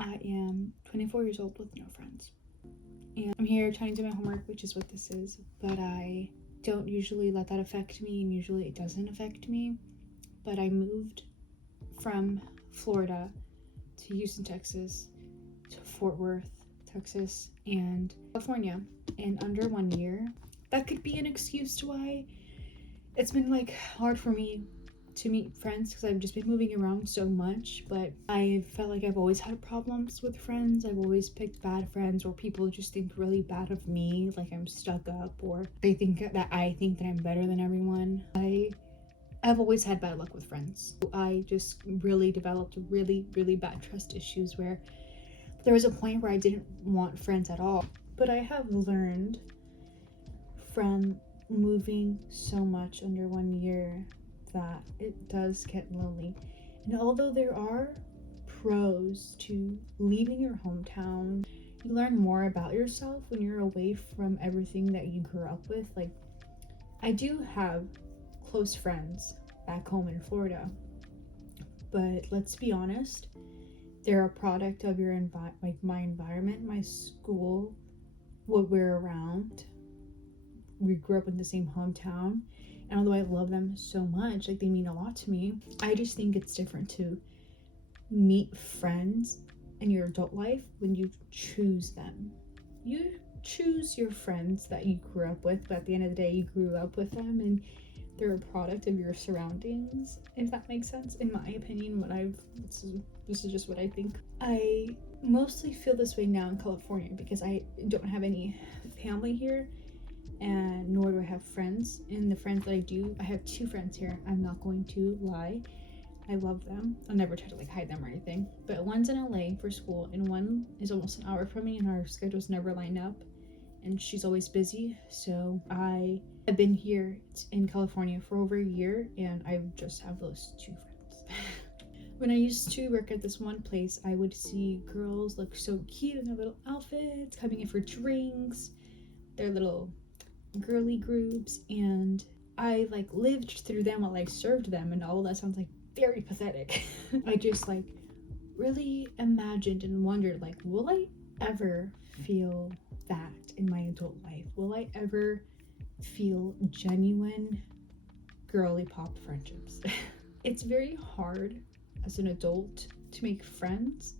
I am 24 years old with no friends. And I'm here trying to do my homework, which is what this is, but I don't usually let that affect me, and usually it doesn't affect me. But I moved from Florida to Houston, Texas, to Fort Worth, Texas, and California in under 1 year. That could be an excuse to why it's been like hard for me to meet friends, because I've just been moving around so much. But I felt like I've always had problems with friends. I've always picked bad friends, or people just think really bad of me, like I'm stuck up, or they think that I think that I'm better than everyone. I've always had bad luck with friends. I just really developed really, really bad trust issues where there was a point where I didn't want friends at all. But I have learned from moving so much under 1 year that it does get lonely. And although there are pros to leaving your hometown, you learn more about yourself when you're away from everything that you grew up with. Like, I do have close friends back home in Florida, but let's be honest, they're a product of your my environment, my school, what we're around. We grew up in the same hometown, and although I love them so much, like, they mean a lot to me, I just think it's different to meet friends in your adult life when you choose them. You choose your friends that you grew up with, but at the end of the day, you grew up with them, and they're a product of your surroundings, if that makes sense. In my opinion, this is just what I think. I mostly feel this way now in California because I don't have any family here, and nor do I have friends. And the friends that I do, I have 2 friends here. I'm not going to lie, I love them. I'll never try to like hide them or anything. But one's in LA for school, and one is almost an hour from me, and our schedules never line up, and she's always busy. So I have been here in California for over a year, and I just have those 2 friends. When I used to work at this one place, I would see girls look so cute in their little outfits, coming in for drinks, their little girly groups, and I like lived through them while I served them, and all that sounds like very pathetic. I just like really imagined and wondered, like, will I ever feel that in my adult life? Will I ever feel genuine girly pop friendships? It's very hard as an adult to make friends,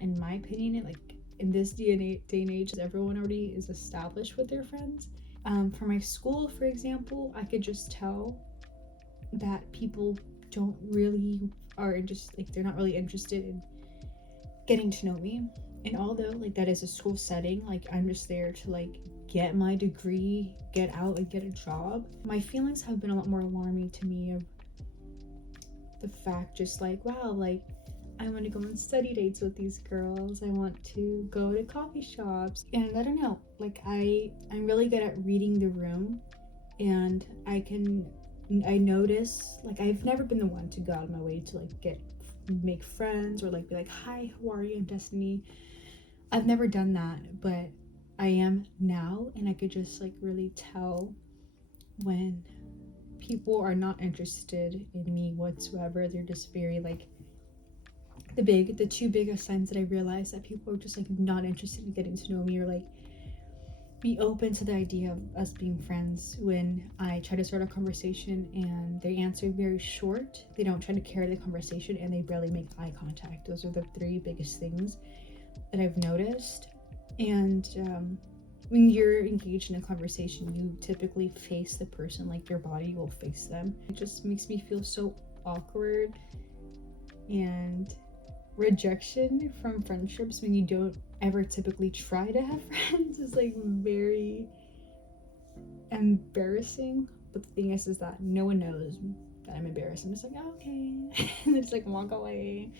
in my opinion. Like, in this day and age, everyone already is established with their friends. For my school, for example, I could just tell that people don't really are just like, they're not really interested in getting to know me. And although like that is a school setting, like I'm just there to like get my degree, get out and get a job, my feelings have been a lot more alarming to me of the fact, just like, wow, like I want to go on study dates with these girls, I want to go to coffee shops, and I don't know, like I'm really good at reading the room, and I notice, like, I've never been the one to go out of my way to like make friends or like be like, hi, how are you, I'm Destiny. I've never done that, but I am now, and I could just like really tell when people are not interested in me whatsoever. They're just very like, the 2 biggest signs that I realized that people are just like not interested in getting to know me, or like be open to the idea of us being friends, when I try to start a conversation and they answer very short, they don't try to carry the conversation, and they barely make eye contact. Those are the 3 biggest things that I've noticed. And when you're engaged in a conversation, you typically face the person, like your body will face them. It just makes me feel so awkward, and rejection from friendships when you don't ever typically try to have friends is like very embarrassing. But the thing is that no one knows that I'm embarrassed. I'm just like, oh, okay. And they just like walk away.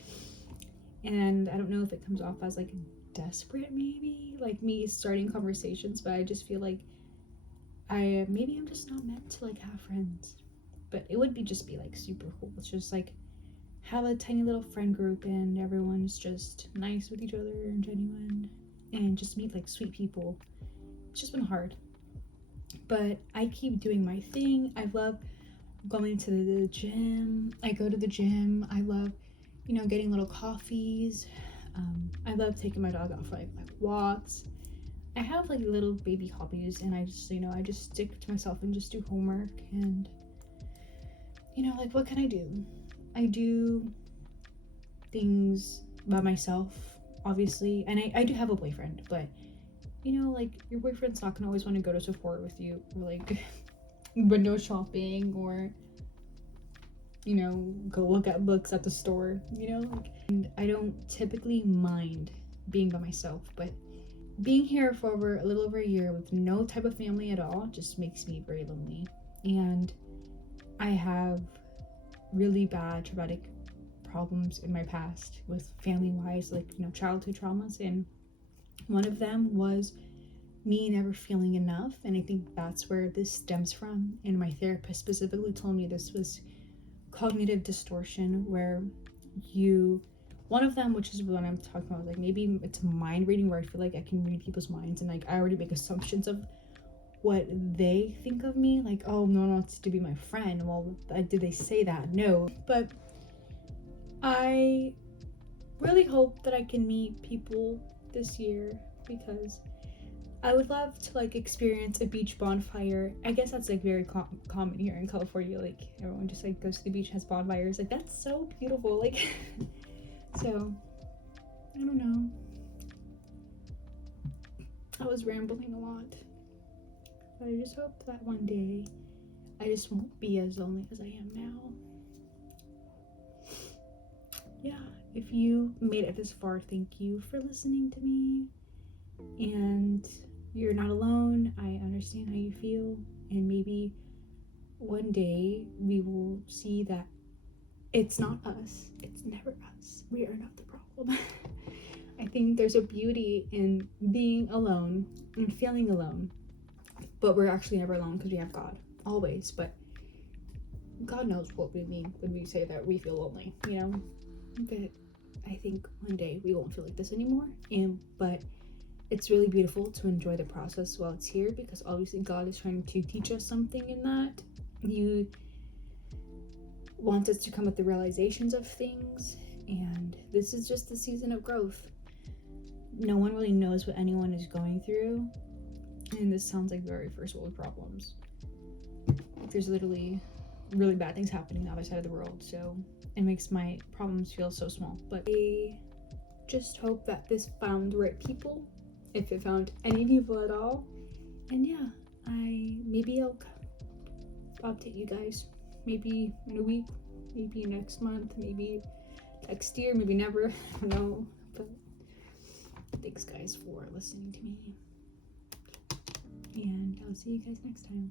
And I don't know if it comes off as like desperate, maybe like me starting conversations, but I just feel like maybe I'm just not meant to like have friends. But it would just be like super cool. It's just like have a tiny little friend group, and everyone's just nice with each other and genuine, and just meet like sweet people. It's just been hard, but I keep doing my thing. I love going to the gym. I go to the gym. I love, getting little coffees, love taking my dog out for like walks. I have like little baby hobbies, and I just, I just stick to myself and just do homework. And like, what can I do? I do things by myself, obviously, and I do have a boyfriend, but like, your boyfriend's not gonna always want to go to Sephora with you, or like window shopping, or go look at books at the store, like, and I don't typically mind being by myself, but being here for a little over a year with no type of family at all just makes me very lonely. And I have really bad traumatic problems in my past with family wise, like childhood traumas, and one of them was me never feeling enough. And I think that's where this stems from, and my therapist specifically told me this was cognitive distortion, where one of them, which is what I'm talking about, like maybe it's mind reading, where I feel like I can read people's minds, and like I already make assumptions of what they think of me, like, oh, no one wants to be my friend. Well, did they say that? No. But I really hope that I can meet people this year, because I would love to like experience a beach bonfire. I guess that's like very common here in California, like everyone just like goes to the beach, has bonfires, like that's so beautiful, like so I don't know, I was rambling a lot, but I just hope that one day I just won't be as lonely as I am now. Yeah, if you made it this far, thank you for listening to me, and you're not alone. I understand how you feel, and maybe one day we will see that it's not us. It's never us. We are not the problem. I think there's a beauty in being alone and feeling alone, but we're actually never alone because we have God, always. But God knows what we mean when we say that we feel lonely, But I think one day we won't feel like this anymore, but it's really beautiful to enjoy the process while it's here, because obviously God is trying to teach us something in that. He wants us to come with the realizations of things, and this is just the season of growth. No one really knows what anyone is going through, and this sounds like very first world problems. There's literally really bad things happening on the other side of the world, so it makes my problems feel so small. But I just hope that this found the right people, if it found any people at all. And yeah, maybe I'll update you guys, maybe in a week, maybe next month, maybe next year, maybe never. I don't know. But thanks guys for listening to me, and I'll see you guys next time.